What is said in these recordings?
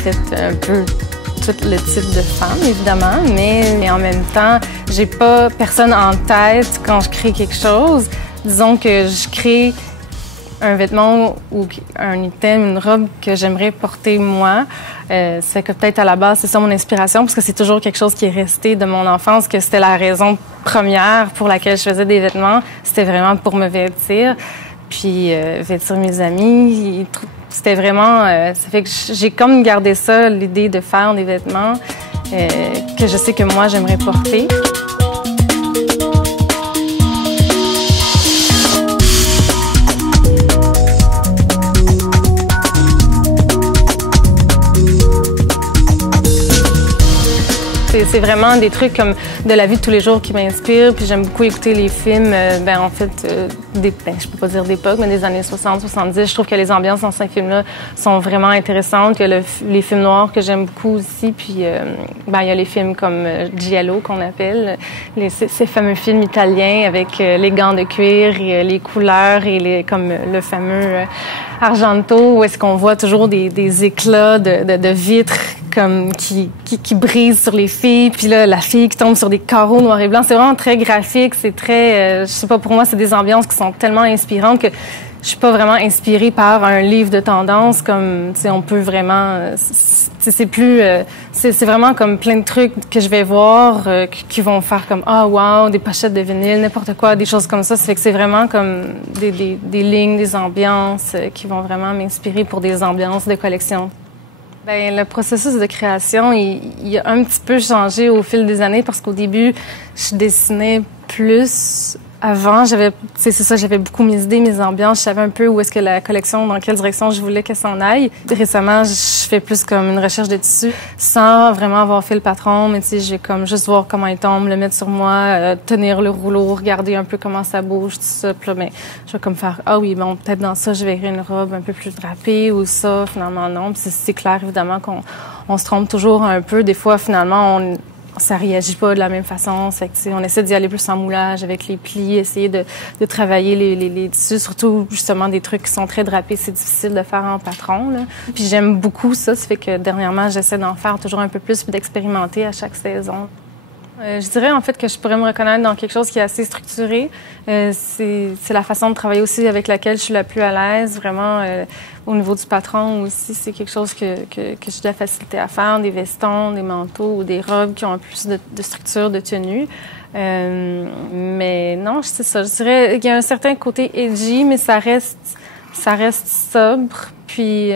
fait un peu tout le type de femme, évidemment, mais en même temps, j'ai pas personne en tête quand je crée quelque chose. Disons que je crée un vêtement ou un item, une robe que j'aimerais porter moi. C'est que peut-être à la base, c'est ça mon inspiration, parce que c'est toujours quelque chose qui est resté de mon enfance, que c'était la raison première pour laquelle je faisais des vêtements. C'était vraiment pour me vêtir. Puis vêtir mes amis, c'était vraiment... ça fait que j'ai comme gardé ça, l'idée de faire des vêtements que je sais que moi, j'aimerais porter. C'est vraiment des trucs comme de la vie de tous les jours qui m'inspirent. Puis j'aime beaucoup écouter les films, je peux pas dire d'époque, mais des années 60, 70. Je trouve que les ambiances dans ces films-là sont vraiment intéressantes. Il y a les films noirs que j'aime beaucoup aussi. Puis il y a les films comme Giallo qu'on appelle, ces fameux films italiens avec les gants de cuir et les couleurs et comme le fameux Argento, où est-ce qu'on voit toujours des éclats de vitres comme qui brisent sur les filles, puis là, la fille qui tombe sur des carreaux noirs et blancs. C'est vraiment très graphique, c'est très... je sais pas, pour moi, c'est des ambiances qui sont tellement inspirantes que je suis pas vraiment inspirée par un livre de tendance, comme, tu sais, on peut vraiment... c'est plus... c'est vraiment comme plein de trucs que je vais voir qui vont faire comme « Ah, wow! » Des pochettes de vinyle, n'importe quoi, des choses comme ça. Ça fait que c'est vraiment comme des lignes, des ambiances qui vont vraiment m'inspirer pour des ambiances de collection. Bien, le processus de création, il a un petit peu changé au fil des années parce qu'au début, je dessinais plus. Avant, j'avais beaucoup mes idées, mes ambiances. Je savais un peu où est-ce que la collection, dans quelle direction je voulais qu'elle s'en aille. Récemment, je fais plus comme une recherche de tissu sans vraiment avoir fait le patron, mais tu sais, je vais comme juste voir comment il tombe, le mettre sur moi, tenir le rouleau, regarder un peu comment ça bouge, tout ça. Puis là, ben, je vais comme faire, ah oui, bon, peut-être dans ça, je verrai une robe un peu plus drapée ou ça, finalement, non. Puis c'est clair, évidemment, qu'on se trompe toujours un peu. Des fois, finalement, ça réagit pas de la même façon. C'est que, on essaie d'y aller plus en moulage avec les plis, essayer de travailler les tissus, surtout justement des trucs qui sont très drapés. C'est difficile de faire en patron, là. Puis j'aime beaucoup ça. Ça fait que dernièrement, j'essaie d'en faire toujours un peu plus puis d'expérimenter à chaque saison. Je dirais en fait que je pourrais me reconnaître dans quelque chose qui est assez structuré. C'est la façon de travailler aussi avec laquelle je suis la plus à l'aise. Vraiment, au niveau du patron aussi, c'est quelque chose que j'ai de la facilité à faire. Des vestons, des manteaux ou des robes qui ont un peu plus de structure, de tenue. Mais non, c'est ça. Je dirais qu'il y a un certain côté edgy, mais ça reste sobre. Puis...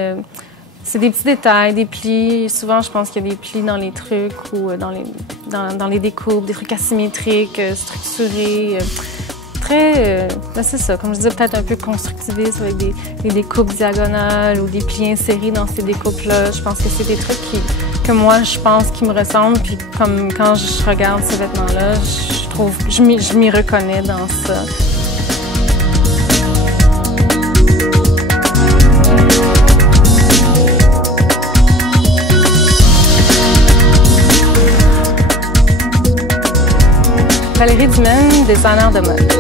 c'est des petits détails, des plis. Souvent, je pense qu'il y a des plis dans les trucs ou dans les découpes, des trucs asymétriques, structurés. C'est ça, comme je disais, peut-être un peu constructiviste avec des découpes diagonales ou des plis insérés dans ces découpes-là. Je pense que c'est des trucs que moi, je pense qui me ressemblent. Puis comme quand je regarde ces vêtements-là, je trouve que je m'y reconnais dans ça. Valérie Dumaine, designer de mode.